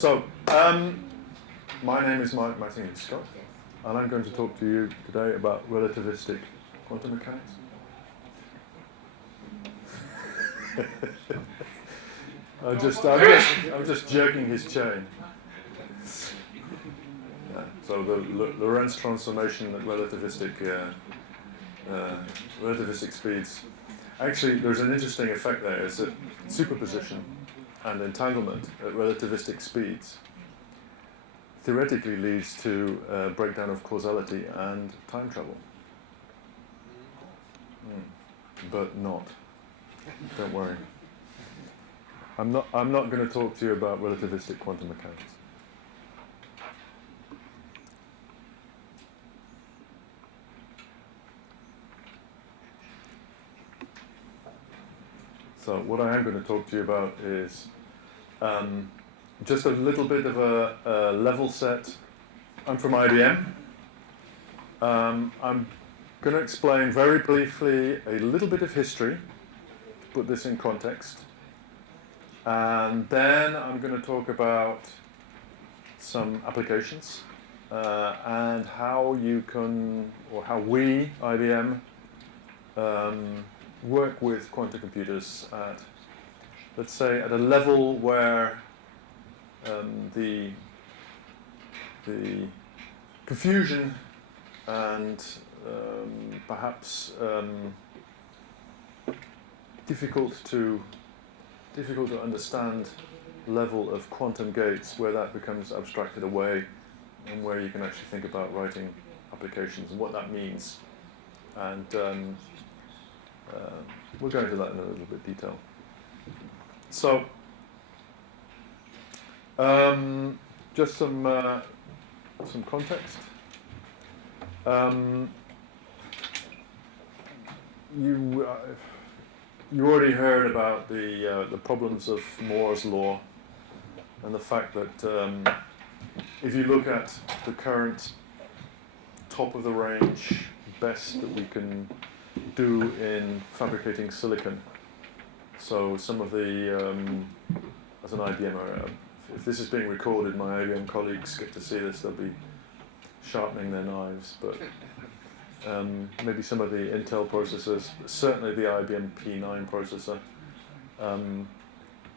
So, my name is Mattingley, and I'm going to talk to you today about relativistic quantum mechanics. I'm just jerking his chain. Yeah, so the Lorentz transformation at relativistic speeds. Actually, there's an interesting effect there. Is that superposition and entanglement at relativistic speeds theoretically leads to breakdown of causality and time travel. But not. Don't worry. I'm not going to talk to you about relativistic quantum mechanics. So what I am going to talk to you about is just a little bit of a level set. I'm from IBM. I'm going to explain very briefly a little bit of history, to put this in context. And then I'm going to talk about some applications and how you can, or how we, IBM, work with quantum computers at, let's say, at a level where the confusion and perhaps difficult to understand level of quantum gates, where that becomes abstracted away, and where you can actually think about writing applications and what that means. And we'll go into that in a little bit of detail. So, just some context. You already heard about the problems of Moore's law, and the fact that if you look at the current top of the range best that we can do in fabricating silicon. So some of the, as an IBM, if this is being recorded, my IBM colleagues get to see this, they'll be sharpening their knives, but maybe some of the Intel processors, certainly the IBM P9 processor.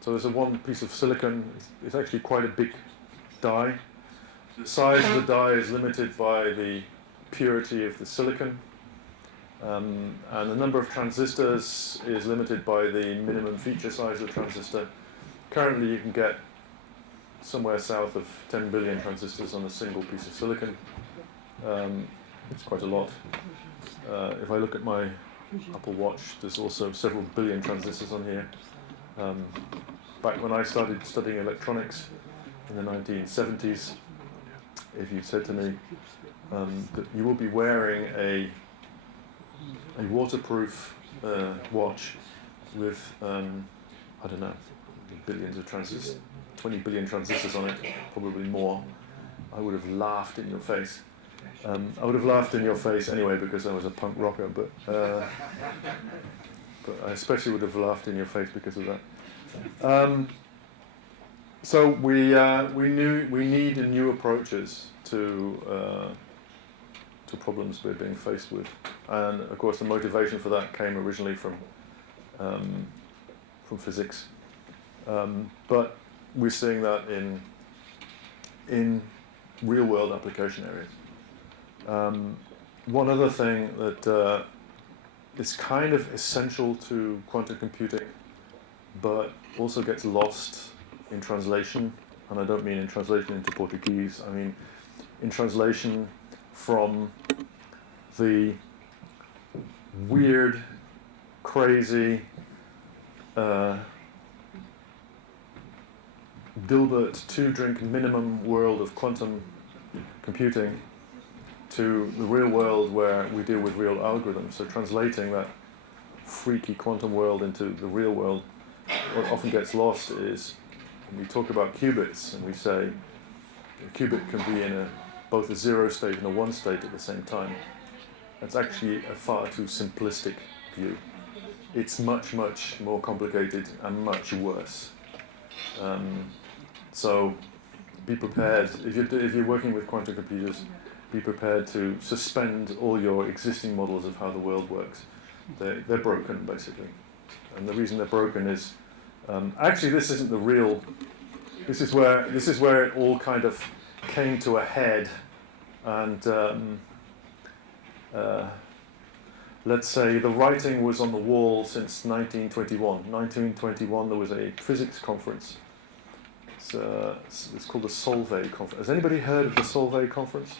So there's one piece of silicon, it's actually quite a big die. The size of the die is limited by the purity of the silicon. And the number of transistors is limited by the minimum feature size of the transistor. Currently you can get somewhere south of 10 billion transistors on a single piece of silicon. It's quite a lot. If I look at my Apple Watch, there's also several billion transistors on here. Back when I started studying electronics in the 1970s, if you said to me that you will be wearing a waterproof watch with, I don't know, billions of transistors, 20 billion transistors on it, probably more, I would have laughed in your face. I would have laughed in your face anyway because I was a punk rocker, but I especially would have laughed in your face because of that. So we need new approaches to problems we're being faced with, and of course the motivation for that came originally from physics, but we're seeing that in real world application areas. One other thing that is kind of essential to quantum computing, but also gets lost in translation, and I don't mean in translation into Portuguese, I mean in translation from the weird, crazy, Dilbert two-drink minimum world of quantum computing to the real world where we deal with real algorithms. So translating that freaky quantum world into the real world, what often gets lost is when we talk about qubits and we say a qubit can be in both a 0 state and a 1 state at the same time. That's actually a far too simplistic view. It's much, much more complicated and much worse. So be prepared, if you're working with quantum computers, be prepared to suspend all your existing models of how the world works. They're broken, basically. And the reason they're broken is, actually this isn't the real, this is where it all kind of came to a head, and let's say the writing was on the wall since 1921. 1921 there was a physics conference. It's called the Solvay Conference. Has anybody heard of the Solvay Conference?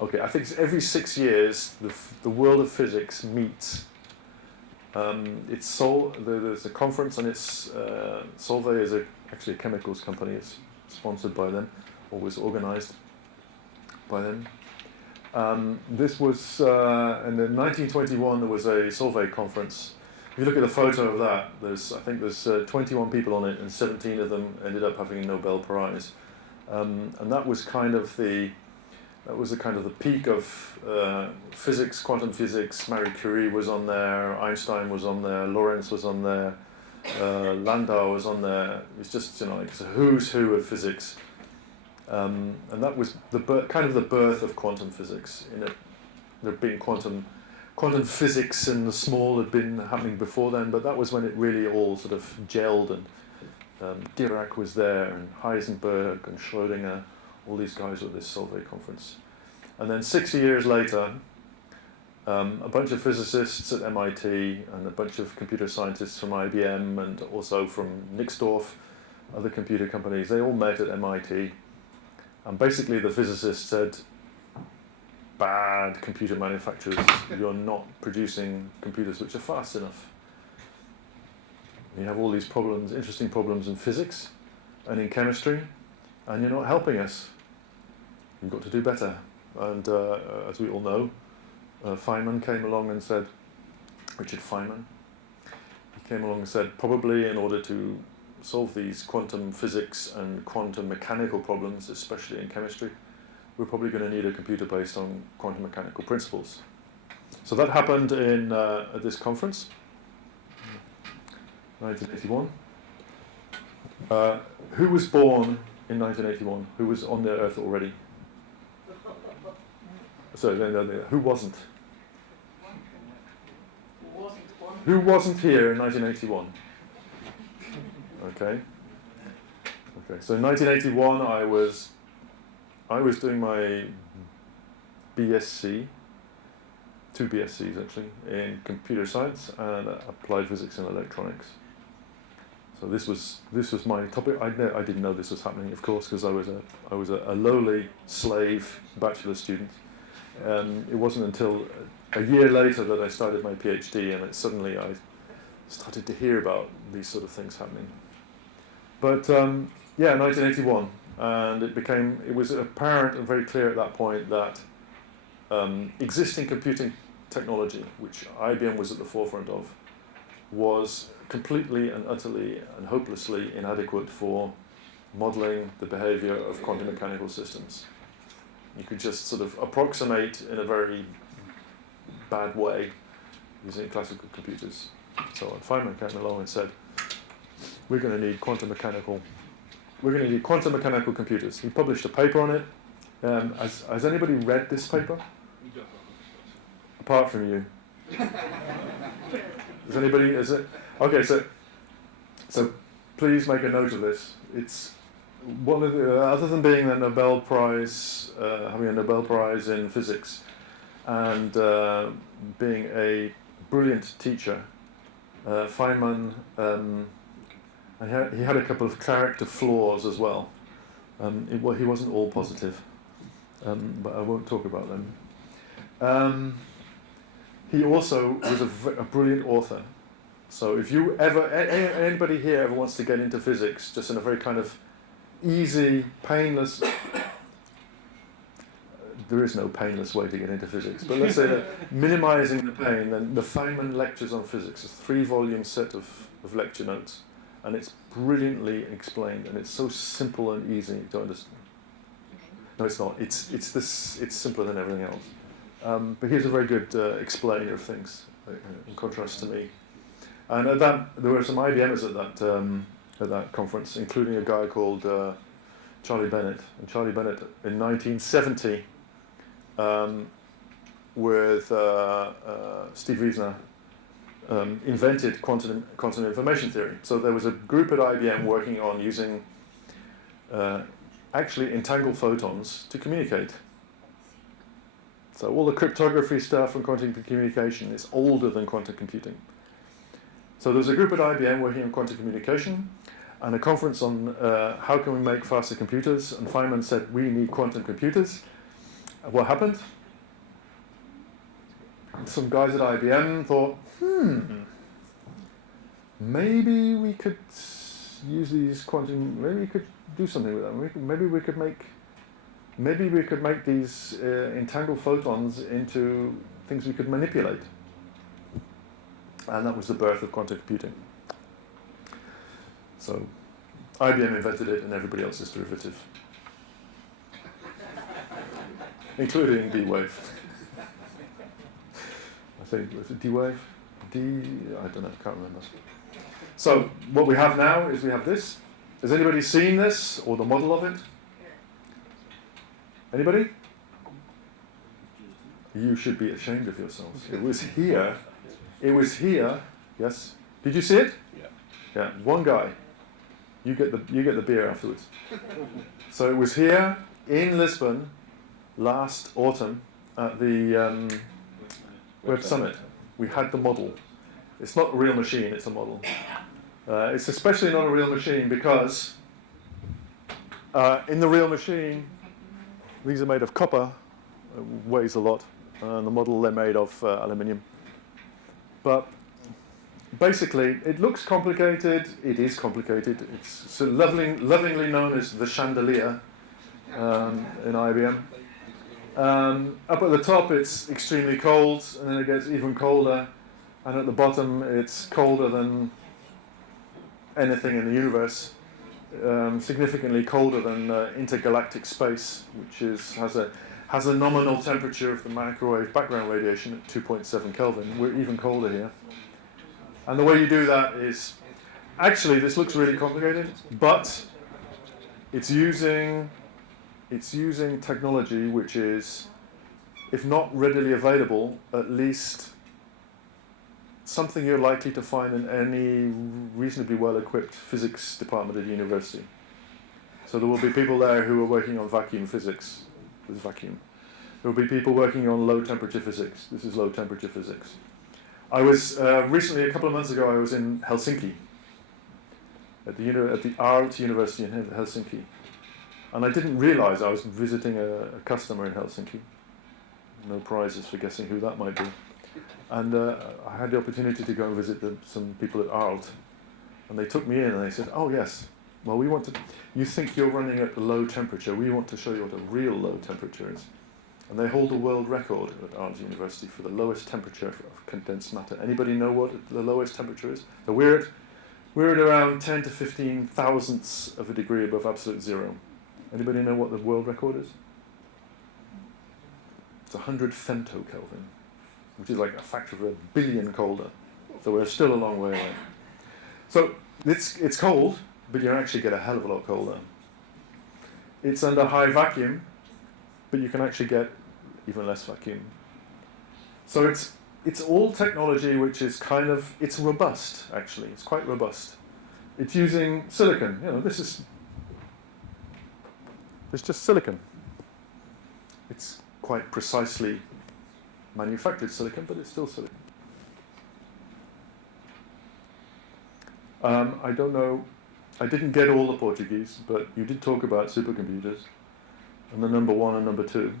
Okay, I think it's every 6 years the world of physics meets. There's a conference, and it's Solvay is actually a chemicals company. It's sponsored by them, always organised by them. This was in 1921. There was a Solvay conference. If you look at the photo of that, I think there's 21 people on it, and 17 of them ended up having a Nobel Prize. And that was kind of the peak of physics, quantum physics. Marie Curie was on there, Einstein was on there, Lorentz was on there, Landau was on there. It was just, it's a who's who of physics. And that was the birth of quantum physics. There had been quantum physics in the small had been happening before then, but that was when it really all sort of gelled, and Dirac was there, and Heisenberg and Schrödinger. All these guys were at this Solvay conference. And then 60 years later, a bunch of physicists at MIT and a bunch of computer scientists from IBM and also from Nixdorf, other computer companies, they all met at MIT. And basically the physicists said, bad computer manufacturers, you're not producing computers which are fast enough. You have all these problems, interesting problems in physics and in chemistry, and you're not helping us. You've got to do better. And as we all know, Feynman came along and said, Richard Feynman, he came along and said, probably in order to solve these quantum physics and quantum mechanical problems, especially in chemistry, we're probably going to need a computer based on quantum mechanical principles. So that happened at this conference, 1981. Who was born in 1981? Who was on the Earth already? So who wasn't? Who wasn't here in 1981? Okay. So in 1981, I was doing my BSc, 2 BScs actually, in computer science and applied physics and electronics. So this was my topic. I didn't know this was happening, of course, because I was a lowly slave bachelor student. It wasn't until a year later that I started my PhD, and suddenly I started to hear about these sort of things happening. But 1981, and it was apparent and very clear at that point that existing computing technology, which IBM was at the forefront of, was completely and utterly and hopelessly inadequate for modeling the behavior of quantum mechanical systems. You could just sort of approximate in a very bad way using classical computers. So Feynman came along and said, we're going to need quantum mechanical computers. He published a paper on it. Has anybody read this paper? Apart from you. Is it? Okay, so please make a note of this. It's one of the, other than being a Nobel Prize, having a Nobel Prize in physics, and being a brilliant teacher, Feynman, he had a couple of character flaws as well. He wasn't all positive, but I won't talk about them. He also was a brilliant author. So if you anybody here ever wants to get into physics, just in a very kind of easy, painless, there is no painless way to get into physics, but let's say that minimizing the pain, then the Feynman Lectures on Physics is a 3-volume set of lecture notes, and it's brilliantly explained, and it's so simple and easy to understand. No, it's not. It's simpler than everything else. But he's a very good explainer of things, in contrast to me. And there were some IBMers at that conference, including a guy called Charlie Bennett. And Charlie Bennett in 1970, with Steve Wiesner, invented quantum information theory. So there was a group at IBM working on using actually entangled photons to communicate. So all the cryptography stuff and quantum communication is older than quantum computing. So there's a group at IBM working on quantum communication and a conference on how can we make faster computers, and Feynman said we need quantum computers. What happened? Some guys at IBM thought, maybe we could use these quantum, maybe we could do something with them. Maybe we could make these entangled photons into things we could manipulate. And that was the birth of quantum computing. So IBM invented it and everybody else is derivative. Including D-Wave. I think, was it D-Wave? I don't know, can't remember. So what we have now is we have this. Has anybody seen this or the model of it? Anybody? You should be ashamed of yourselves. It was here. It was here. Yes. Did you see it? Yeah. Yeah. One guy. You get the beer afterwards. So it was here in Lisbon last autumn at the Web Summit. We had the model. It's not a real machine. It's a model. It's especially not a real machine because in the real machine, these are made of copper, weighs a lot, and the model they're made of aluminium. But basically, it looks complicated. It is complicated. It's so lovingly known as the chandelier in IBM. Up at the top, it's extremely cold, and then it gets even colder. And at the bottom, it's colder than anything in the universe. Significantly colder than intergalactic space, which has a nominal temperature of the microwave background radiation at 2.7 Kelvin. We're even colder here. And the way you do that is, actually, this looks really complicated, but it's using technology which is, if not readily available, at least something you're likely to find in any reasonably well-equipped physics department at university. So there will be people there who are working on vacuum physics. This is vacuum. There will be people working on low-temperature physics. This is low-temperature physics. I was recently, a couple of months ago, I was in Helsinki, at the Art University in Helsinki. And I didn't realize I was visiting a customer in Helsinki. No prizes for guessing who that might be. And I had the opportunity to go and visit some people at Arlt. And they took me in and they said, oh yes, well you think you're running at low temperature, we want to show you what a real low temperature is. And they hold a world record at Arlt University for the lowest temperature of condensed matter. Anybody know what the lowest temperature is? So we're at around 10 to 15 thousandths of a degree above absolute zero. Anybody know what the world record is? It's 100 femtokelvin, which is like a factor of 1 billion colder. So we're still a long way away. So it's cold, but you actually get a hell of a lot colder. It's under high vacuum, but you can actually get even less vacuum. So it's all technology which is it's robust, actually. It's quite robust. It's using silicon. It's just silicon. It's quite precisely manufactured silicon, but it's still silicon. I don't know, I didn't get all the Portuguese, but you did talk about supercomputers and the number 1 and number 2.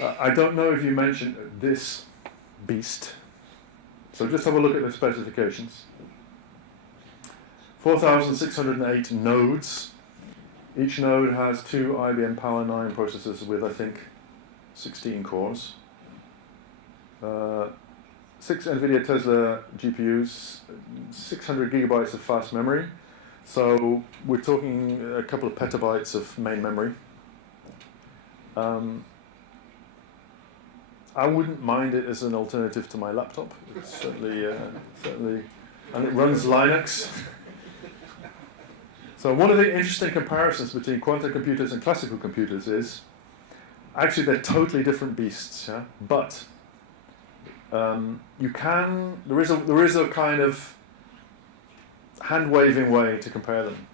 I don't know if you mentioned this beast. So just have a look at the specifications. 4,608 nodes. Each node has 2 IBM Power 9 processors with, I think, 16 cores. 6 NVIDIA Tesla GPUs, 600 gigabytes of fast memory. So we're talking a couple of petabytes of main memory. I wouldn't mind it as an alternative to my laptop. It's certainly, and it runs Linux. So one of the interesting comparisons between quantum computers and classical computers is, actually they're totally different beasts, yeah? But there is a kind of hand-waving way to compare them,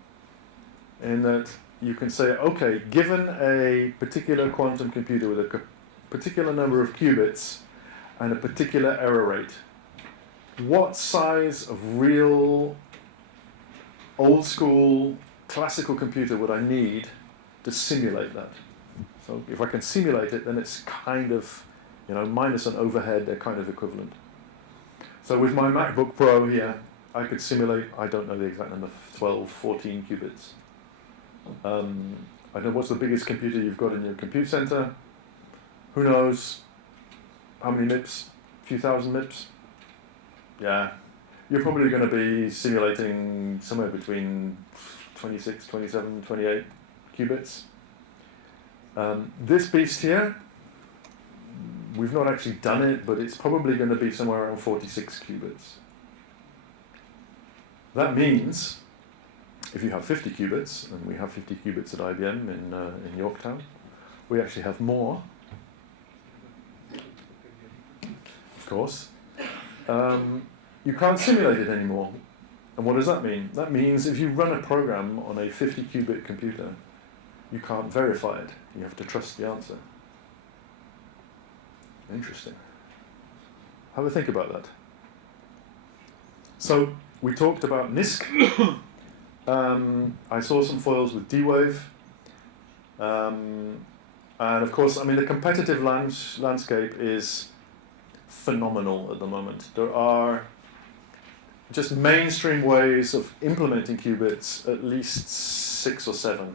in that you can say, okay, given a particular quantum computer with a particular number of qubits and a particular error rate, what size of real old school classical computer would I need to simulate that? So if I can simulate it, then it's kind of, minus an overhead, they're kind of equivalent. So with my MacBook Pro here, I could simulate, I don't know the exact number, 12, 14 qubits. I don't know what's the biggest computer you've got in your compute center. Who knows how many MIPS? A few thousand MIPS? Yeah. You're probably going to be simulating somewhere between 26, 27, 28 qubits. This beast here, we've not actually done it, but it's probably going to be somewhere around 46 qubits. That means, if you have 50 qubits, and we have 50 qubits at IBM in Yorktown, we actually have more, of course. You can't simulate it anymore. And what does that mean? That means if you run a program on a 50-qubit computer, you can't verify it. You have to trust the answer. Interesting. Have a think about that. So we talked about NISQ. I saw some foils with D-Wave. And of course, the competitive landscape is phenomenal at the moment. There are just mainstream ways of implementing qubits, at least 6 or 7.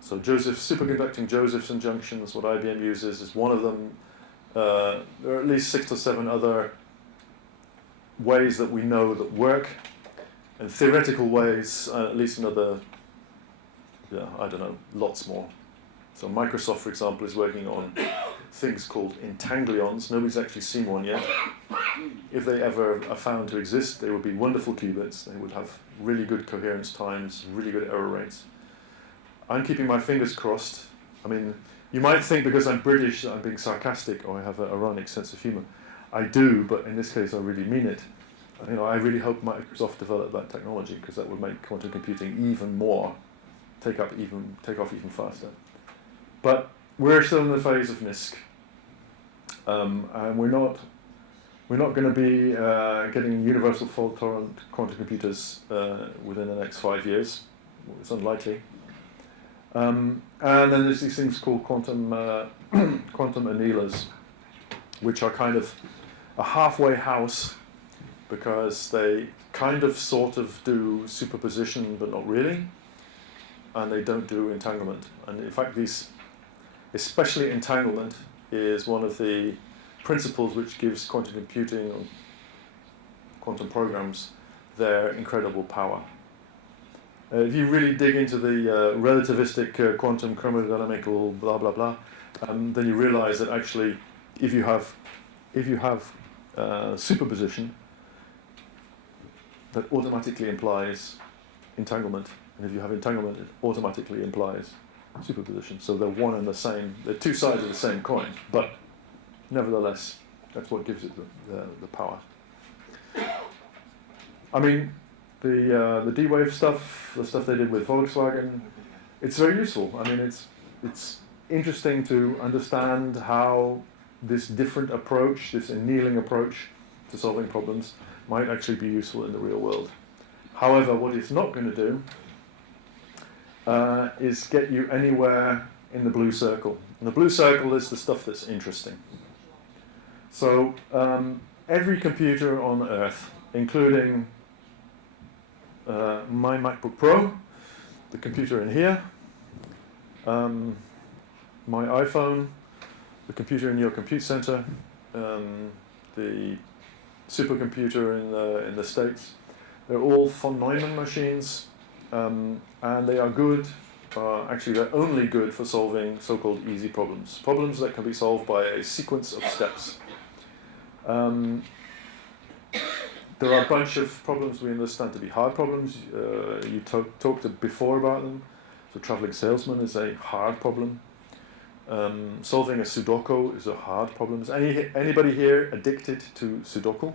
So superconducting Josephson junctions, what IBM uses, is one of them. There are at least 6 or 7 other ways that we know that work, and theoretical ways, at least another, lots more. So Microsoft, for example, is working on things called entanglions. Nobody's actually seen one yet. If they ever are found to exist, they would be wonderful qubits. They would have really good coherence times, really good error rates. I'm keeping my fingers crossed. You might think because I'm British that I'm being sarcastic or I have an ironic sense of humor. I do, but in this case I really mean it. I really hope Microsoft develop that technology, because that would make quantum computing even more, take off even faster. But we're still in the phase of NISQ, and we're not going to be getting universal fault-tolerant quantum computers within the next 5 years. It's unlikely. And then there's these things called quantum annealers, which are kind of a halfway house, because they kind of sort of do superposition, but not really, and they don't do entanglement. And in fact, especially entanglement, is one of the principles which gives quantum computing or quantum programs their incredible power. If you really dig into the relativistic quantum chromodynamical blah blah blah, then you realize that actually, if you have superposition, that automatically implies entanglement, and if you have entanglement, it automatically implies superposition. So they're one and the same. They're two sides of the same coin, but nevertheless, that's what gives it the power. The D-Wave stuff, the stuff they did with Volkswagen, it's very useful. It's interesting to understand how this different approach, this annealing approach to solving problems, might actually be useful in the real world. However, what it's not going to do is get you anywhere in the blue circle. And the blue circle is the stuff that's interesting. So every computer on Earth, including my MacBook Pro, the computer in here, my iPhone, the computer in your compute center, the supercomputer in the States, they're all von Neumann machines, and they are good. Actually, they're only good for solving so-called easy problems that can be solved by a sequence of steps. There are a bunch of problems we understand to be hard problems. You talked before about them. So traveling salesman is a hard problem. Solving a Sudoku is a hard problem. Is anybody here addicted to Sudoku?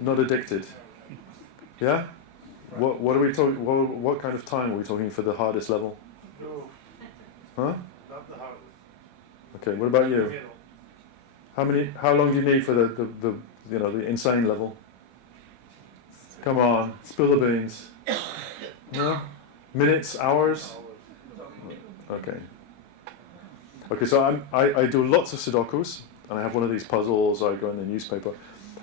Not addicted. Yeah? What are we talking? What kind of time are we talking for the hardest level? No. Huh? Not the hardest. Okay. What about you? How long do you need for the insane level? Come on, spill the beans. No? Minutes, hours? Okay. Okay, so I do lots of Sudokus, and I have one of these puzzles, I go in the newspaper,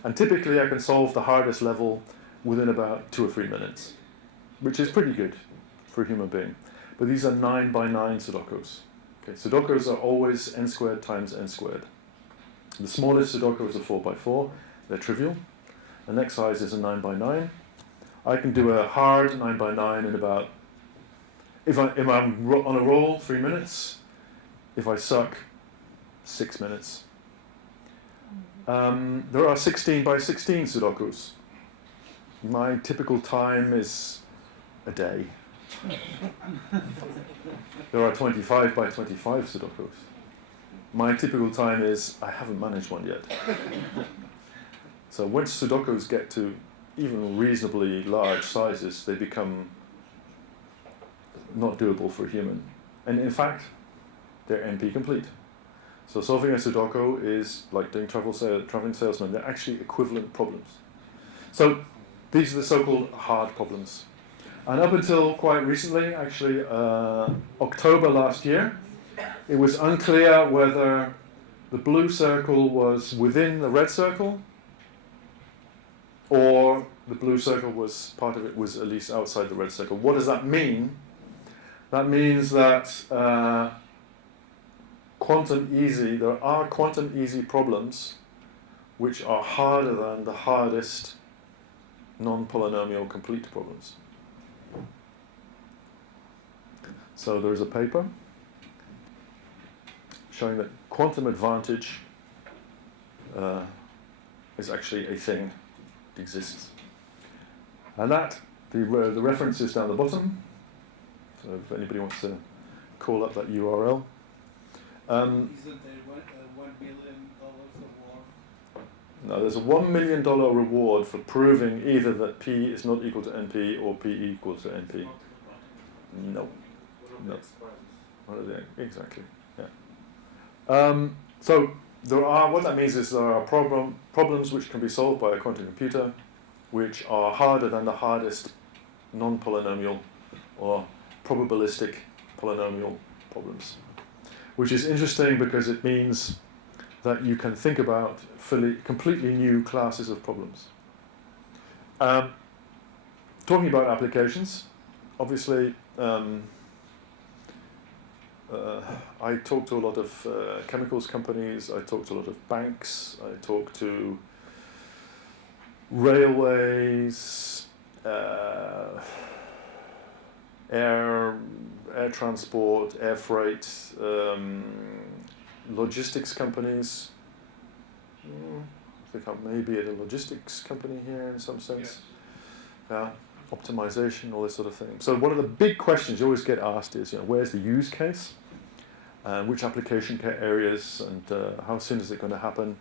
and typically I can solve the hardest level within about 2 or 3 minutes, which is pretty good for a human being. But these are 9 by 9 Sudokus. Okay, Sudokus are always n squared times n squared. The smallest Sudoku is a 4 by 4, they're trivial. The next size is a 9 by 9. I can do a hard 9 by 9 in about, if I'm on a roll, 3 minutes. If I suck, 6 minutes. There are 16 by 16 Sudokus. My typical time is a day. There are 25 by 25 Sudokus. My typical time is, I haven't managed one yet. So once Sudokus get to even reasonably large sizes, they become not doable for a human. And in fact, they're NP complete. So solving a Sudoku is like doing traveling salesman. They're actually equivalent problems. So these are the so-called hard problems. And up until quite recently, actually October last year, it was unclear whether the blue circle was within the red circle or the blue circle was part of it was at least outside the red circle. What does that mean? That means that there are quantum easy problems which are harder than the hardest non-polynomial complete problems. So there's a paper showing that quantum advantage is actually a thing, it exists. And that, the reference is down the bottom, so if anybody wants to call up that URL. Isn't there $1 billion award? No, there's a $1 million reward for proving either that P is not equal to NP or P equals to NP. No. No. Exactly. Yeah. So what that means is there are problems which can be solved by a quantum computer, which are harder than the hardest non-polynomial or probabilistic polynomial problems. Which is interesting because it means that you can think about completely new classes of problems. Talking about applications, obviously, I talk to a lot of chemicals companies, I talk to a lot of banks, I talk to railways, air transport, air freight, logistics companies. I think I may be at a logistics company here in some sense. Yeah, optimization, all this sort of thing. So one of the big questions you always get asked is, where's the use case? Which application areas, and how soon is it going to happen?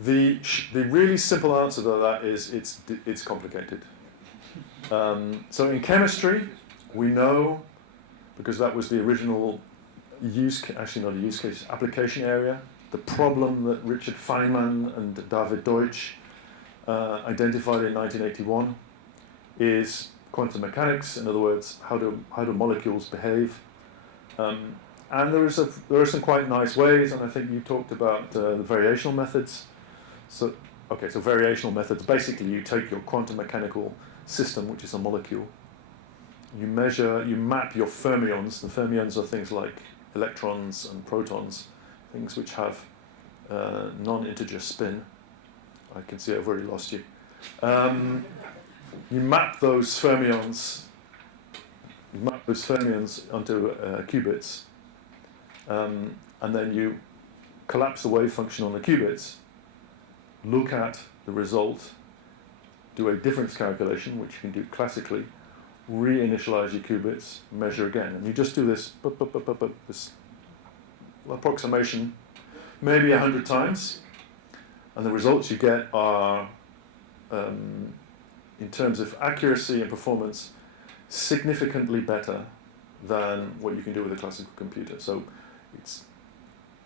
The really simple answer to that is it's complicated. So in chemistry, we know, because that was the original application area, the problem that Richard Feynman and David Deutsch identified in 1981 is quantum mechanics. In other words, how do molecules behave? And there are some quite nice ways, and I think you talked about the variational methods. So variational methods, basically you take your quantum mechanical system, which is a molecule, you map your fermions. The fermions are things like electrons and protons, things which have non-integer spin. I can see I've already lost you. You map those fermions onto qubits, and then you collapse the wave function on the qubits, look at the result, do a difference calculation, which you can do classically, reinitialize your qubits, measure again. And you just do this approximation maybe 100 times, and the results you get are, in terms of accuracy and performance, significantly better than what you can do with a classical computer. So it's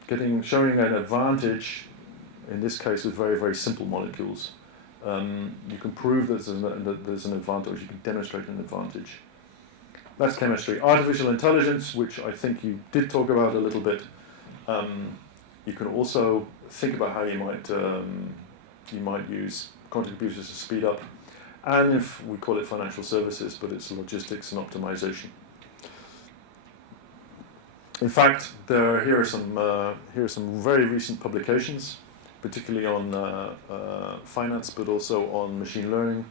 showing an advantage, in this case with very, very simple molecules. You can prove that there's an advantage, you can demonstrate an advantage. That's chemistry. Artificial intelligence, which I think you did talk about a little bit, you can also think about how you might use quantum computers to speed up, and if we call it financial services, but it's logistics and optimization. In fact, here are some very recent publications, particularly on finance, but also on machine learning.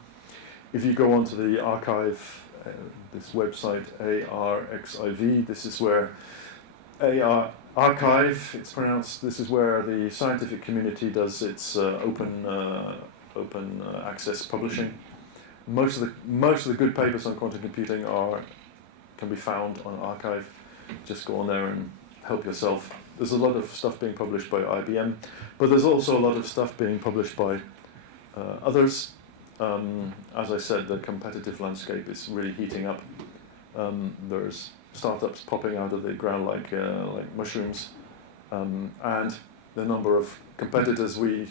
If you go onto the archive, this website ARXIV, this is where archive, it's pronounced. This is where the scientific community does its open access publishing. Most of the good papers on quantum computing can be found on archive. Just go on there and help yourself. There's a lot of stuff being published by IBM, but there's also a lot of stuff being published by others. As I said, the competitive landscape is really heating up. There's startups popping out of the ground like mushrooms, and the number of competitors we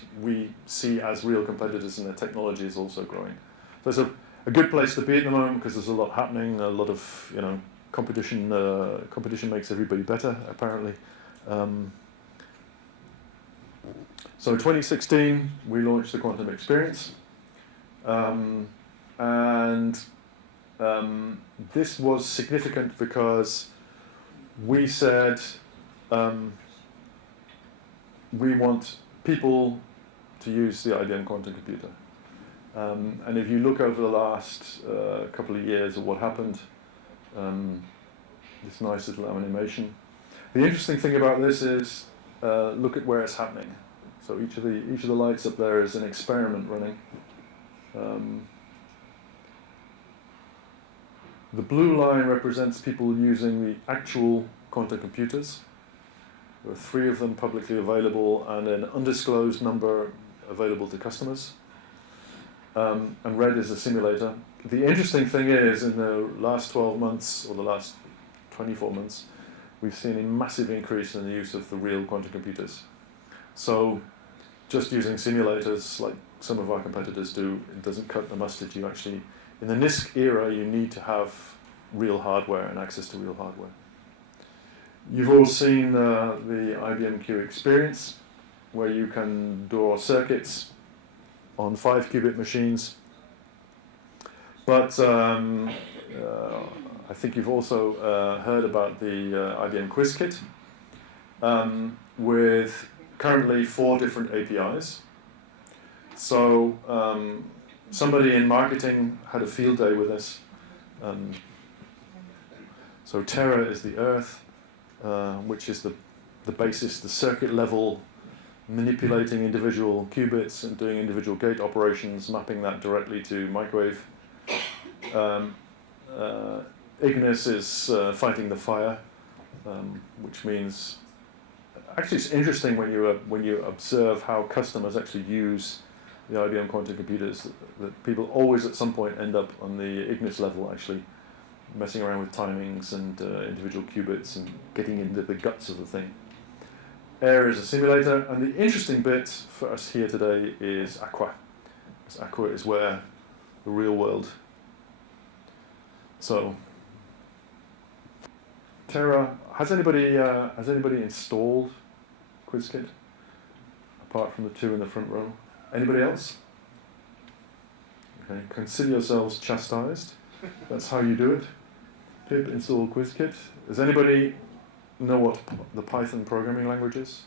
see as real competitors in their technology is also growing. So it's a good place to be at the moment because there's a lot happening, a lot of competition. Competition makes everybody better, apparently. So in 2016, we launched the Quantum Experience, and this was significant because we said we want people to use the IBM quantum computer. And if you look over the last couple of years of what happened, this nice little animation. The interesting thing about this is look at where it's happening. So each of the lights up there is an experiment running. The blue line represents people using the actual quantum computers. There are 3 of them publicly available and an undisclosed number available to customers. And red is a simulator. The interesting thing is, in the last 12 months, or the last 24 months, we've seen a massive increase in the use of the real quantum computers. So just using simulators, like some of our competitors do, it doesn't cut the mustard. You actually, in the NISQ era, you need to have real hardware and access to real hardware. You've all seen the IBM Q Experience, where you can draw circuits on 5-qubit machines. But I think you've also heard about the IBM Quiz Kit, with currently 4 different APIs. So somebody in marketing had a field day with us. So Terra is the Earth, which is the basis, the circuit level, manipulating individual qubits and doing individual gate operations, mapping that directly to microwave. Ignis is fighting the fire, which means, actually it's interesting when you observe how customers actually use the IBM quantum computers, that people always at some point end up on the Ignis level, actually messing around with timings and individual qubits and getting into the guts of the thing. Air is a simulator, and the interesting bit for us here today is Aqua. Because Aqua is where the real world. So, Terra, has anybody installed QuizKit? Apart from the 2 in the front row. Anybody else? Okay, consider yourselves chastised. That's how you do it. Pip install QuizKit. Does anybody know what the Python programming language is?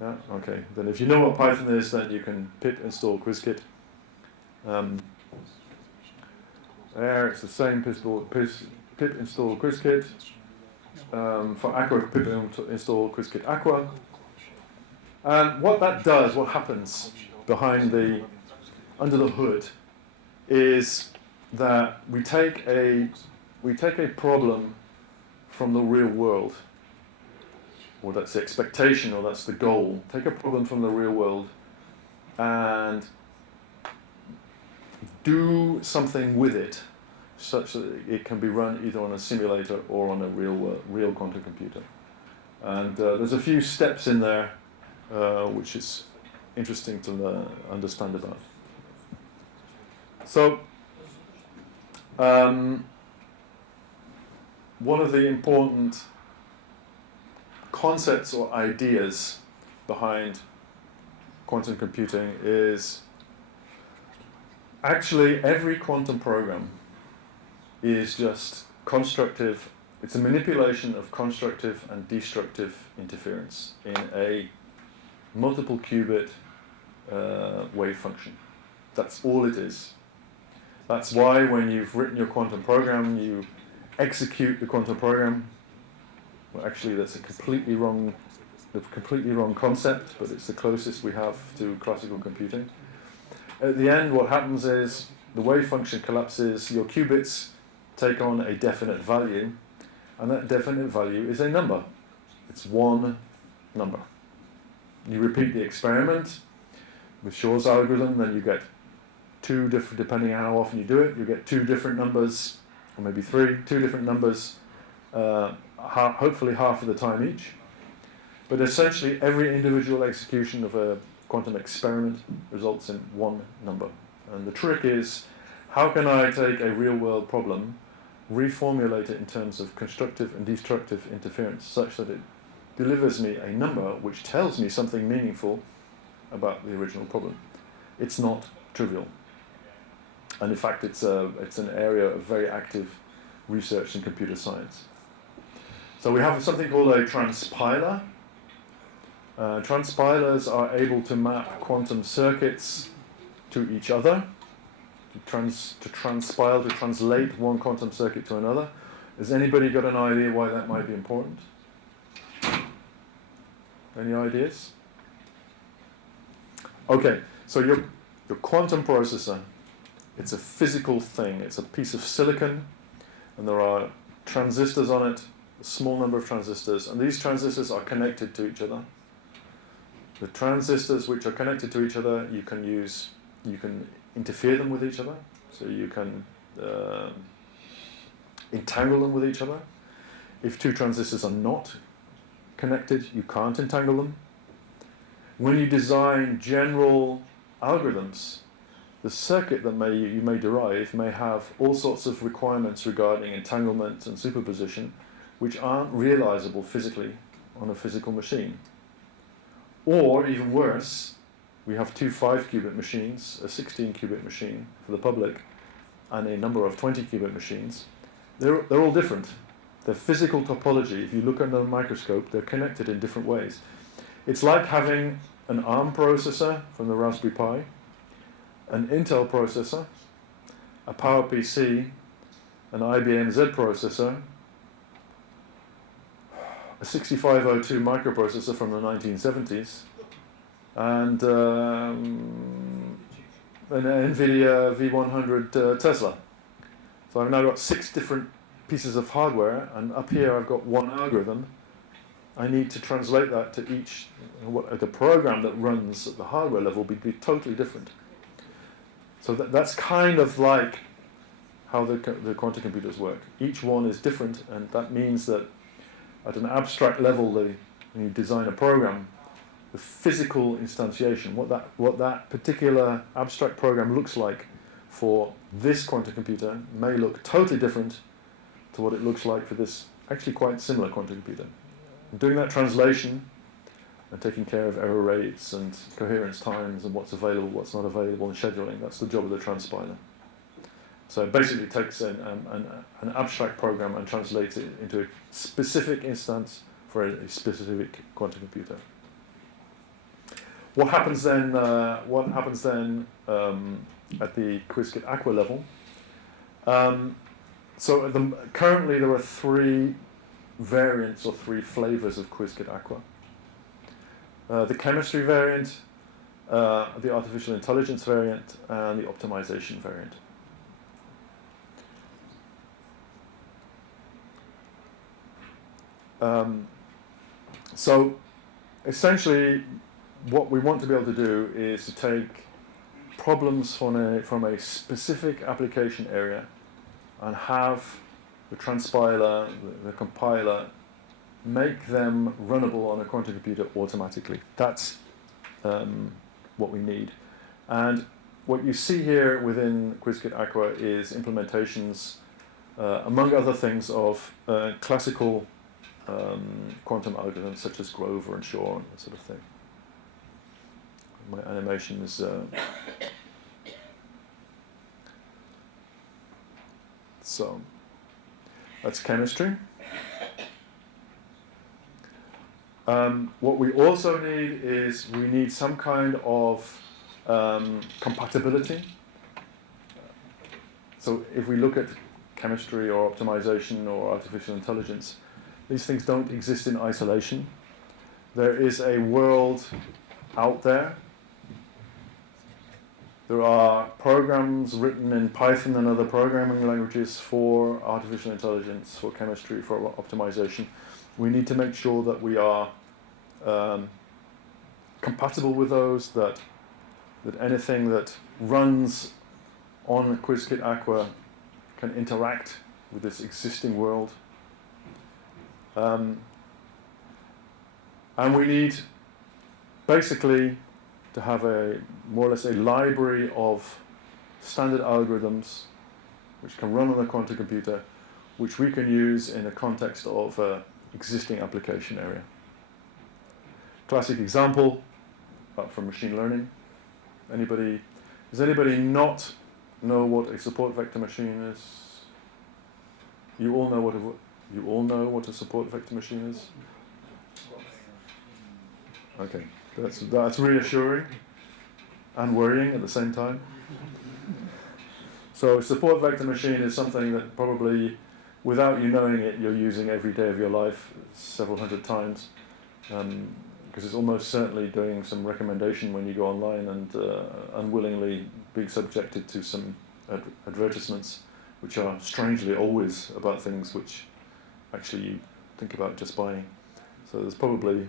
Yeah? Okay. Then if you know what Python is, then you can pip install QuizKit. There, it's the same pip install QuizKit. For Aqua, pip install QuizKit Aqua. And what that does, what happens under the hood, is that we take a problem from the real world, or that's the expectation, or that's the goal. Take a problem from the real world and do something with it such that it can be run either on a simulator or on a real quantum computer. And there's a few steps in there which is interesting to understand about. So, one of the important concepts or ideas behind quantum computing is actually every quantum program is just constructive. It's a manipulation of constructive and destructive interference in a multiple qubit wave function. That's all it is. That's why when you've written your quantum program, you execute the quantum program. Well, actually, that's a completely wrong concept, but it's the closest we have to classical computing. At the end, what happens is the wave function collapses, your qubits take on a definite value, and that definite value is a number. It's one number. You repeat the experiment with Shor's algorithm, then you get two different, depending on how often you do it, you get two different numbers, or maybe two different numbers, hopefully half of the time each. But essentially, every individual execution of a quantum experiment results in one number. And the trick is, how can I take a real-world problem, reformulate it in terms of constructive and destructive interference, such that it delivers me a number which tells me something meaningful about the original problem. It's not trivial. And in fact, it's an area of very active research in computer science. So we have something called a transpiler. Transpilers are able to map quantum circuits to each other, to translate one quantum circuit to another. Has anybody got an idea why that might be important? Any ideas? Okay, so your quantum processor, it's a physical thing. It's a piece of silicon, and there are transistors on it, a small number of transistors, and these transistors are connected to each other. The transistors which are connected to each other, you can interfere them with each other, so you can entangle them with each other. If two transistors are not connected, you can't entangle them. When you design general algorithms, the circuit that you may derive may have all sorts of requirements regarding entanglement and superposition which aren't realizable physically on a physical machine. Or, even worse, we have two 5-qubit machines, a 16-qubit machine for the public, and a number of 20-qubit machines. They're all different. Their physical topology, if you look under a microscope, they're connected in different ways. It's like having an ARM processor from the Raspberry Pi, an Intel processor, a PowerPC, an IBM Z processor, a 6502 microprocessor from the 1970s, and an NVIDIA V100 Tesla. So I've now got 6 different pieces of hardware, and up here I've got one algorithm. I need to translate that to each. The program that runs at the hardware level will be totally different. So that's kind of like how the quantum computers work. Each one is different, and that means that at an abstract level, when you design a program, the physical instantiation, what that particular abstract program looks like for this quantum computer may look totally different to what it looks like for this actually quite similar quantum computer. And doing that translation and taking care of error rates and coherence times and what's available, what's not available, and scheduling, that's the job of the transpiler. So it basically takes an abstract program and translates it into a specific instance for a specific quantum computer. What happens then? At the Qiskit Aqua level? Currently there are 3 variants or 3 flavors of Qiskit Aqua. the chemistry variant, the artificial intelligence variant, and the optimization variant. So essentially, what we want to be able to do is to take problems from a specific application area and have the transpiler, the compiler, make them runnable on a quantum computer automatically. That's what we need. And what you see here within QuizKit Aqua is implementations, among other things, of classical quantum algorithms such as Grover and Shor and that sort of thing. My animation is so that's chemistry. What we also need is we need some kind of compatibility. So if we look at chemistry or optimization or artificial intelligence, these things don't exist in isolation. There is a world out there. There are programs written in Python and other programming languages for artificial intelligence, for chemistry, for optimization. We need to make sure that we are compatible with those, that anything that runs on QuizKit Aqua can interact with this existing world. And we need basically to have more or less a library of standard algorithms which can run on a quantum computer, which we can use in the context of an existing application area. Classic example from machine learning. Does anybody not know what a support vector machine is? You all know what a support vector machine is? Okay, that's reassuring and worrying at the same time. So a support vector machine is something that probably, without you knowing it, you're using every day of your life several hundred times, because it's almost certainly doing some recommendation when you go online and unwillingly being subjected to some advertisements, which are strangely always about things which actually you think about just buying. So there's probably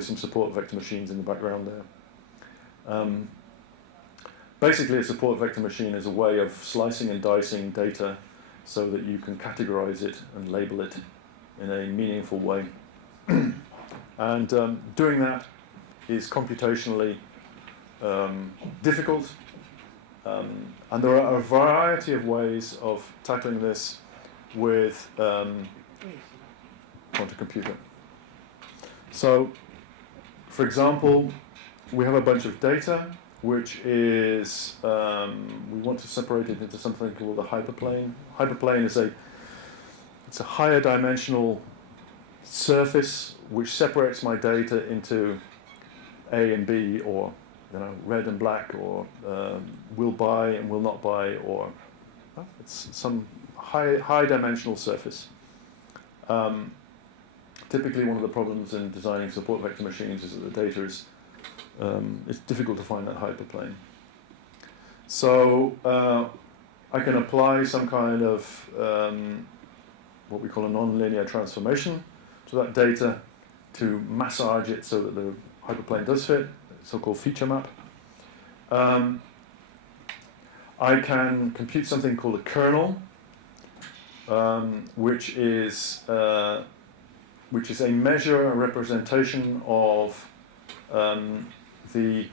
some support vector machines in the background there. Basically, a support vector machine is a way of slicing and dicing data so that you can categorize it and label it in a meaningful way. And doing that is computationally difficult. And there are a variety of ways of tackling this with quantum computer. So, for example, we have a bunch of data, which is, we want to separate it into something called a hyperplane. Hyperplane is it's a higher dimensional surface which separates my data into A and B, or red and black, or will buy and will not buy, or it's some high dimensional surface. Typically, one of the problems in designing support vector machines is that the data is it's difficult to find that hyperplane. So I can apply some kind of what we call a nonlinear transformation to that data to massage it so that the hyperplane does fit, so-called feature map. I can compute something called a kernel, which is a measure, a representation of the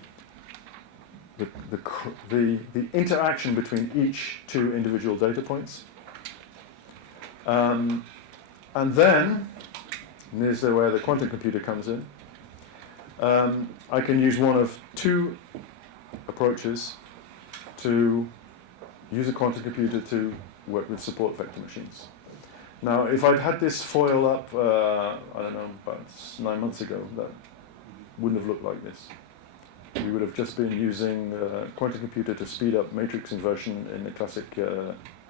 interaction between each two individual data points. And then, and this is where the quantum computer comes in, I can use one of two approaches to use a quantum computer to work with support vector machines. Now, if I'd had this foil up, I don't know, about 9 months ago, that wouldn't have looked like this. We would have just been using a quantum computer to speed up matrix inversion in the classic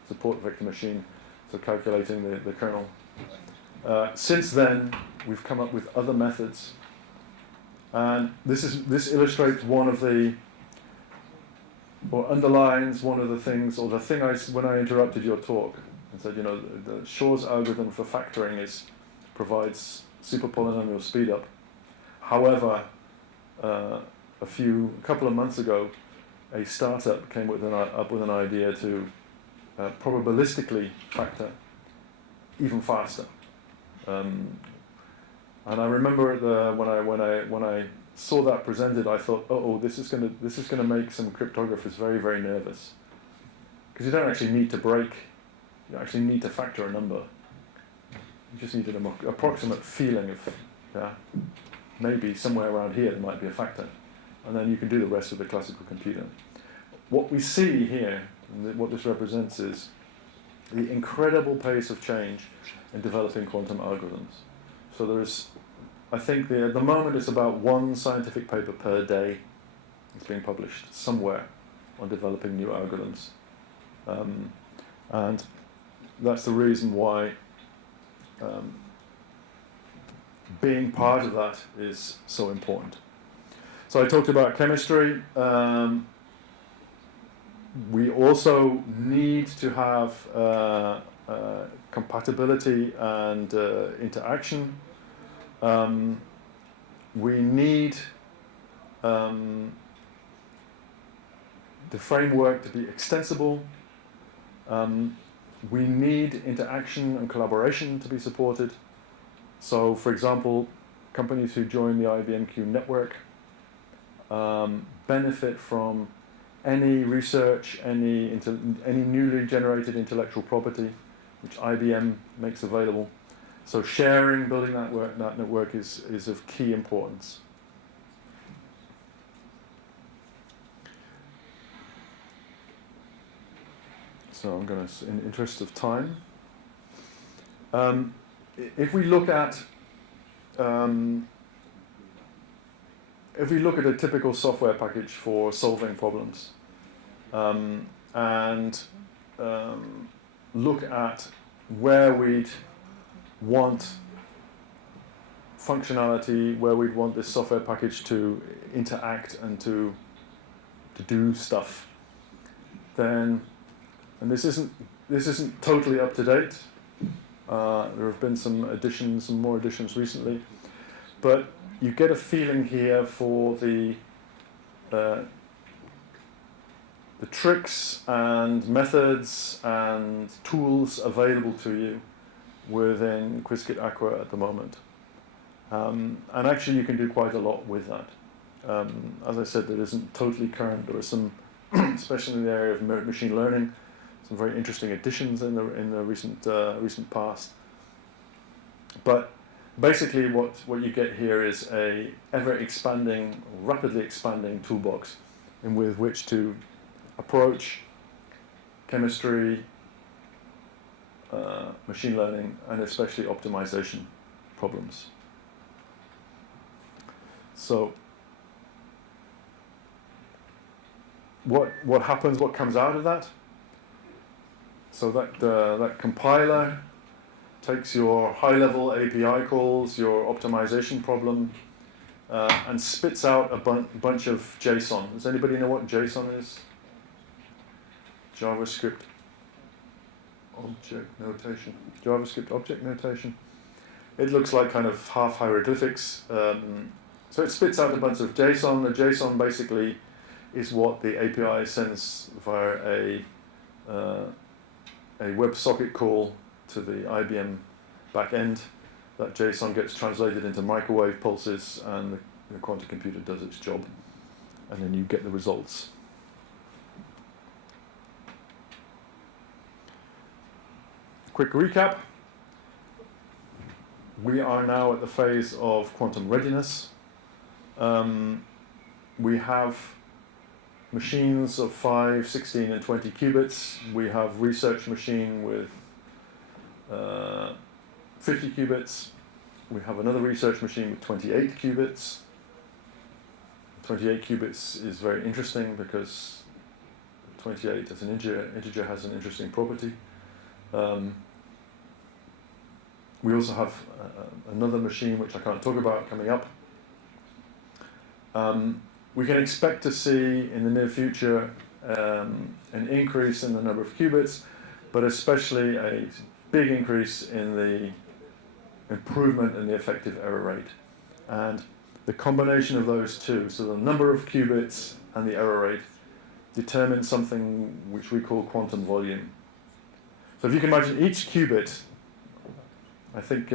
support vector machine, so calculating the kernel. Since then, we've come up with other methods And this illustrates one of the, or underlines one of the things, or the thing when I interrupted your talk and said, the Shor's algorithm for factoring provides super polynomial speed up. However, a couple of months ago, a startup came up with an idea to probabilistically factor even faster. And I remember when I saw that presented, I thought, this is going to make some cryptographers very, very nervous, because you don't actually need to break. You actually need to factor a number. You just need an approximate feeling of, maybe somewhere around here there might be a factor, and then you can do the rest with a classical computer. What we see here, and what this represents, is the incredible pace of change in developing quantum algorithms. So I think at the moment it's about one scientific paper per day that's being published somewhere on developing new algorithms. And that's the reason why being part of that is so important. So I talked about chemistry. We also need to have compatibility and interaction. We need the framework to be extensible. We need interaction and collaboration to be supported. So, for example, companies who join the IBM Q network benefit from any research, any newly generated intellectual property, which IBM makes available. So building that network is of key importance. So I'm going to, in the interest of time, if we look at a typical software package for solving problems, and look at where we'd want functionality, where we'd want this software package to interact and to do stuff, then, and this isn't totally up to date. There have been some more additions recently, but you get a feeling here for the tricks and methods and tools available to you within Qiskit Aqua at the moment. And actually you can do quite a lot with that. As I said, that isn't totally current. There are some, especially in the area of machine learning, some very interesting additions in the recent past. But basically what you get here is a ever-expanding, rapidly expanding toolbox with which to approach chemistry, machine learning, and especially optimization problems. So what happens, what comes out of that? So that compiler takes your high-level API calls, your optimization problem, and spits out a bunch of JSON. Does anybody know what JSON is? JavaScript object notation. JavaScript object notation. It looks like kind of half hieroglyphics. So it spits out a bunch of JSON. The JSON basically is what the API sends via a WebSocket call to the IBM backend. That JSON gets translated into microwave pulses, and the quantum computer does its job, and then you get the results. Quick recap. We are now at the phase of quantum readiness. We have machines of 5, 16, and 20 qubits. We have research machine with 50 qubits. We have another research machine with 28 qubits. 28 qubits is very interesting because 28 as an integer has an interesting property. We also have another machine which I can't talk about coming up. We can expect to see in the near future an increase in the number of qubits, but especially a big increase in the improvement in the effective error rate. And the combination of those two, so the number of qubits and the error rate, determines something which we call quantum volume. So if you can imagine each qubit, I think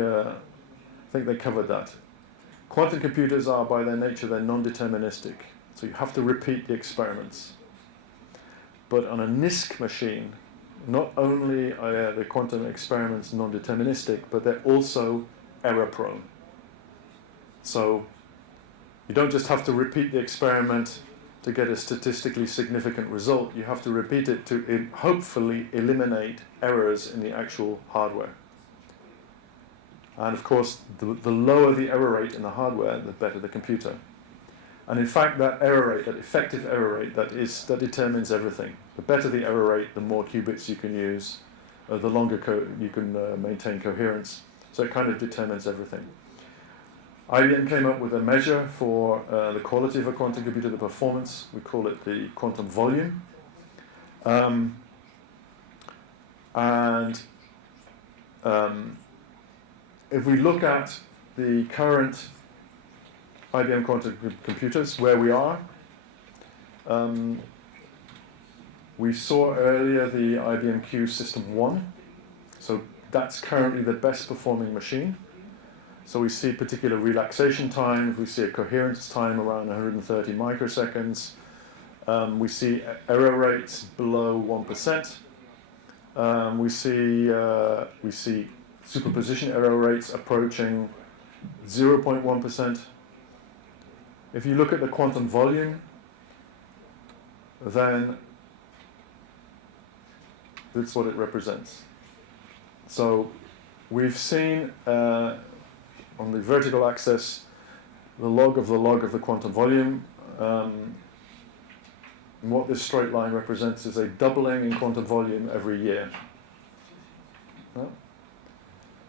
they covered that. Quantum computers are, by their nature, they're non-deterministic. So you have to repeat the experiments. But on a NISQ machine, not only are the quantum experiments non-deterministic, but they're also error-prone. So you don't just have to repeat the experiment to get a statistically significant result. You have to repeat it to hopefully eliminate errors in the actual hardware. And of course, the lower the error rate in the hardware, the better the computer. And in fact, that error rate, that effective error rate, that determines everything. The better the error rate, the more qubits you can use, the longer you can maintain coherence. So it kind of determines everything. IBM came up with a measure for the quality of a quantum computer, the performance. We call it the quantum volume. If we look at the current IBM quantum computers, where we are, we saw earlier the IBM Q System 1. So that's currently the best performing machine. So we see particular relaxation time, we see a coherence time around 130 microseconds. We see error rates below 1%. We see superposition error rates approaching 0.1%. If you look at the quantum volume, then that's what it represents. So we've seen on the vertical axis the log of the quantum volume. And what this straight line represents is a doubling in quantum volume every year.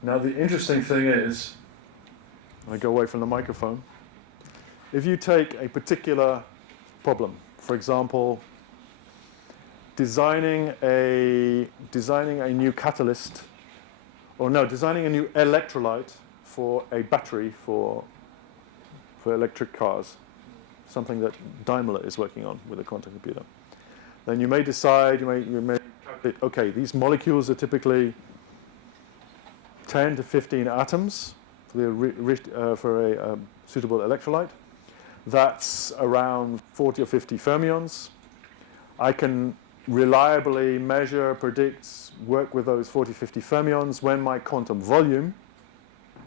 Now the interesting thing is, I go away from the microphone, if you take a particular problem, for example, designing a new catalyst, designing a new electrolyte for a battery for electric cars, something that Daimler is working on with a quantum computer. Then you may decide, you may calculate, okay, these molecules are typically 10 to 15 atoms for a suitable electrolyte. That's around 40 or 50 fermions. I can reliably measure, predict, work with those 40, 50 fermions when my quantum volume,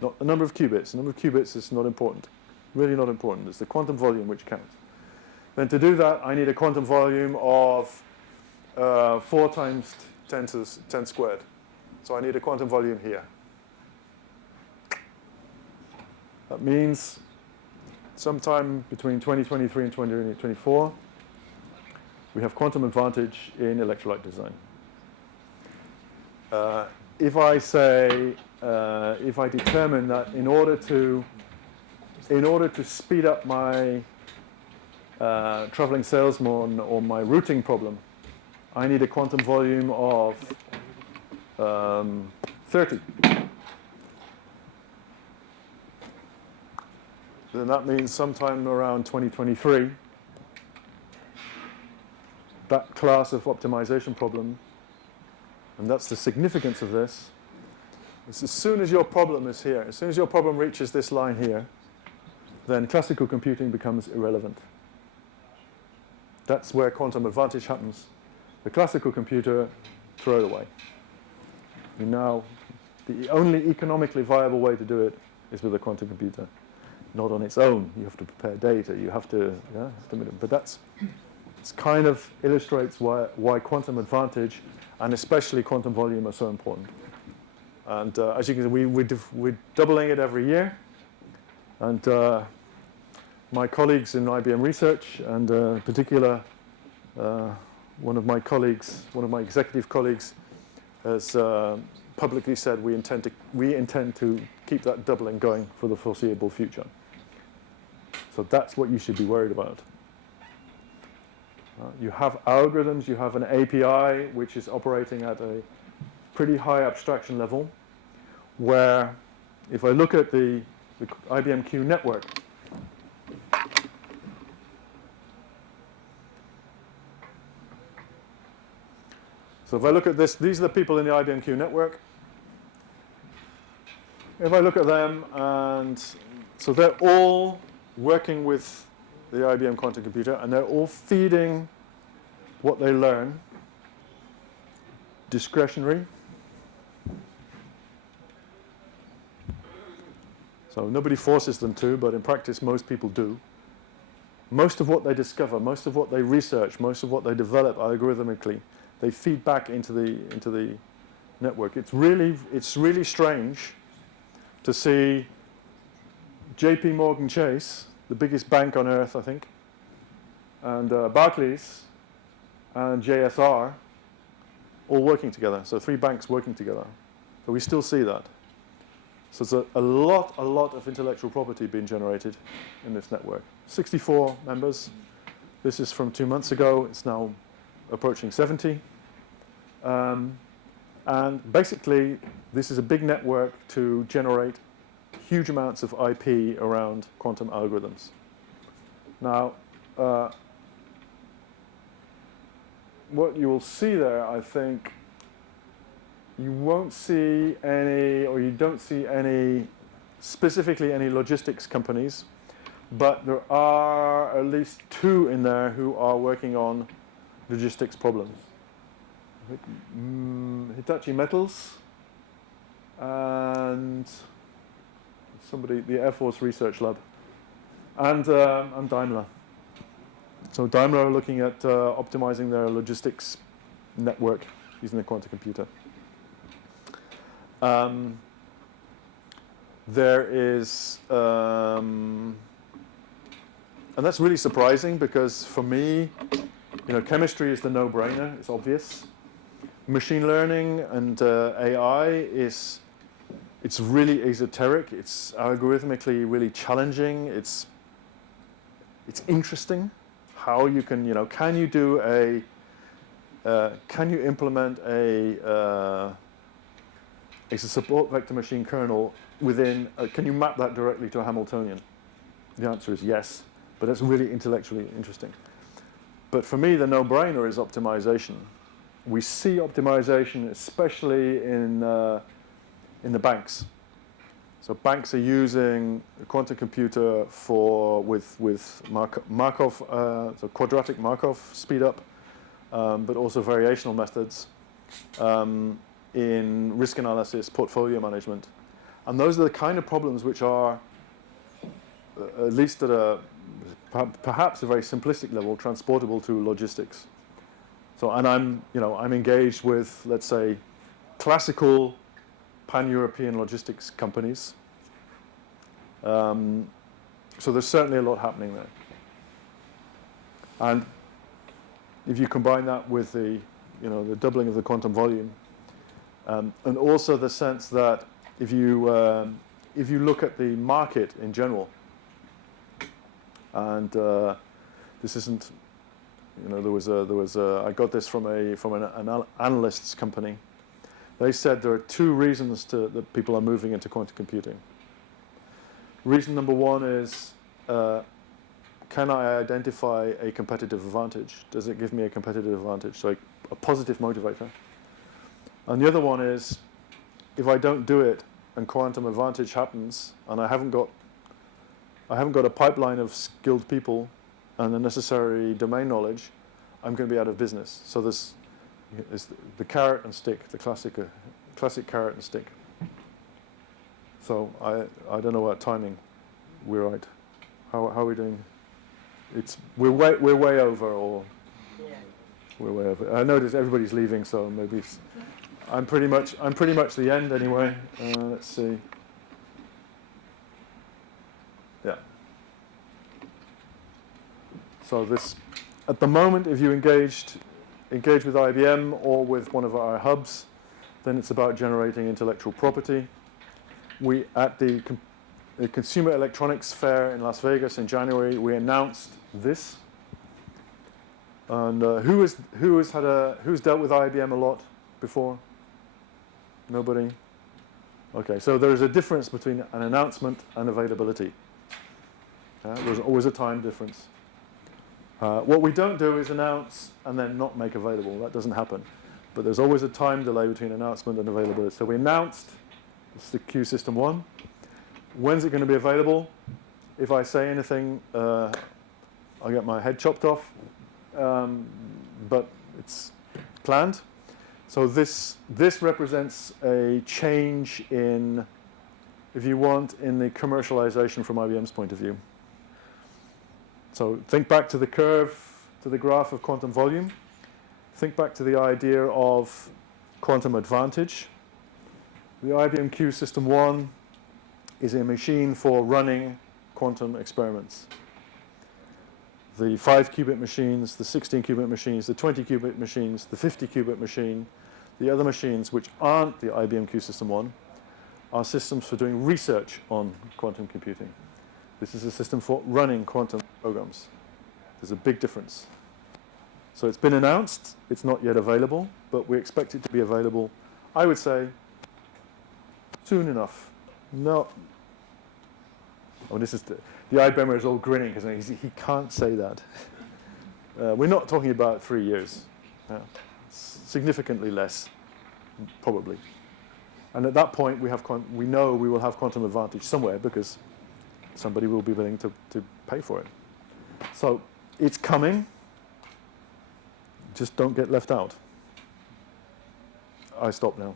not the number of qubits. The number of qubits is not important, really not important. It's the quantum volume which counts. Then to do that, I need a quantum volume of 4 times 10 squared. So I need a quantum volume here. That means sometime between 2023 and 2024, we have quantum advantage in electrolyte design. If I determine that in order to speed up my traveling salesman or my routing problem, I need a quantum volume of 30. Then that means sometime around 2023, that class of optimization problem, and that's the significance of this, is as soon as your problem is here, as soon as your problem reaches this line here, then classical computing becomes irrelevant. That's where quantum advantage happens. The classical computer, throw it away. Now, the only economically viable way to do it is with a quantum computer. Not on its own. You have to prepare data. You have to, but it's kind of illustrates why quantum advantage and especially quantum volume are so important. And as you can see, we're doubling it every year. And my colleagues in IBM research, and in particular, one of my executive colleagues, has publicly said we intend to keep that doubling going for the foreseeable future. So that's what you should be worried about. You have algorithms, you have an API which is operating at a pretty high abstraction level, where if I look at the IBM Q network, so if I look at this, these are the people in the IBM Q network. If I look at them, and so they're all working with the IBM quantum computer, and they're all feeding what they learn, discretionary. So nobody forces them to, but in practice most people do. Most of what they discover, most of what they research, most of what they develop algorithmically, they feed back into the network. It's really strange to see JP Morgan Chase, the biggest bank on earth, I think, and Barclays and JSR all working together. So 3 banks working together. So we still see that. So there's a lot of intellectual property being generated in this network. 64 members. This is from 2 months ago. It's now approaching 70. And basically, this is a big network to generate huge amounts of IP around quantum algorithms. Now, what you will see there, I think, you won't see any, or you don't see any, specifically any logistics companies, but there are at least 2 in there who are working on logistics problems. Hitachi Metals and somebody, the Air Force Research Lab, and Daimler. So Daimler are looking at optimizing their logistics network using a quantum computer. There is, and that's really surprising because for me, chemistry is the no-brainer. It's obvious. Machine learning and AI it's really esoteric. It's algorithmically really challenging. It's interesting how you can can you implement a support vector machine kernel within, can you map that directly to a Hamiltonian? The answer is yes, but it's really intellectually interesting. But for me, the no-brainer is optimization. We see optimization especially in the banks. So banks are using a quantum computer with Markov, so quadratic Markov speed up, but also variational methods in risk analysis, portfolio management. And those are the kind of problems which are, at least at a perhaps a very simplistic level, transportable to logistics. So, and I'm engaged with, let's say, classical pan-European logistics companies. So there's certainly a lot happening there. And if you combine that with the doubling of the quantum volume, and also the sense that if you look at the market in general, and this isn't, I got this from an analyst's company. They said there are 2 reasons that people are moving into quantum computing. Reason number 1 is, can I identify a competitive advantage? Does it give me a competitive advantage? So a positive motivator. And the other one is, if I don't do it and quantum advantage happens, and I haven't got a pipeline of skilled people and the necessary domain knowledge, I'm going to be out of business. So there's the carrot and stick, the classic carrot and stick. So I don't know what timing we're at. How are we doing? We're way over, or we're way over. I notice everybody's leaving, so maybe I'm pretty much the end anyway. Let's see. Yeah. So this, at the moment, if you engage with IBM or with one of our hubs, then it's about generating intellectual property. We at the the Consumer Electronics Fair in Las Vegas in January, we announced this. And who's dealt with IBM a lot before? Nobody? Okay, so there is a difference between an announcement and availability. There's always a time difference. What we don't do is announce and then not make available. That doesn't happen. But there's always a time delay between announcement and availability. So we announced it's the Q System 1. When's it going to be available? If I say anything, I'll get my head chopped off. But it's planned. So this represents a change in, if you want, in the commercialization from IBM's point of view. So think back to the curve, to the graph of quantum volume. Think back to the idea of quantum advantage. The IBM Q System 1 is a machine for running quantum experiments. The 5-qubit machines, the 16-qubit machines, the 20-qubit machines, the 50-qubit machine, the other machines which aren't the IBM Q System 1 are systems for doing research on quantum computing. This is a system for running quantum programs. There's a big difference. So it's been announced, it's not yet available, but we expect it to be available, I would say, soon enough. No. Oh, this is the IBMer is all grinning because he can't say that. We're not talking about 3 years. Significantly less, probably. And at that point, we know we will have quantum advantage somewhere because somebody will be willing to pay for it. So it's coming. Just don't get left out. I stop now.